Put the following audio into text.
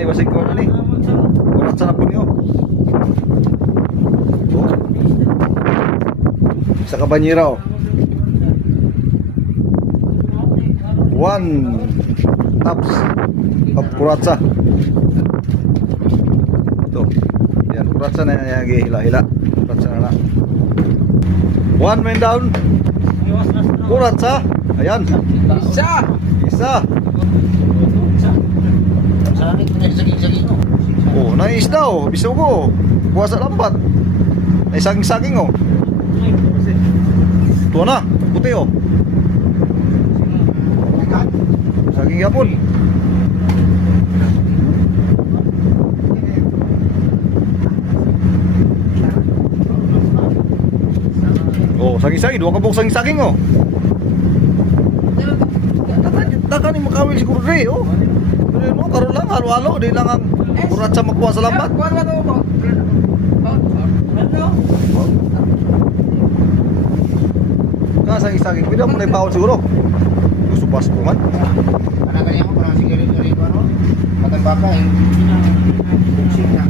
ni basig ko na ni. Kurat sa po niyo. Sa kabanyera oh. 1 taps of kuratsa. Ito. Yan, kuratsa na yan. Hila-hila. Kuratsa na na. 1 man down. Kuratsa. Ayan. Isa. Oh, naisda oh. Biso ko. Buwa sa lambat. Ay saging-saging oh. Ito na. Puti oh. Saging yapon. Oh, saging-saging. Dua kabok saging-saging oh. Dakan ni makawil siguro rin oh. Pero no, karon lang halo-halo. Di lang ang kurat sa makuha sa lambat. Saging-saging. Pwede mo na ipawal siguro. Gusto pas ko man. Anak kanya mo parang siguro ko ano. Matang baka eh. Buksing na.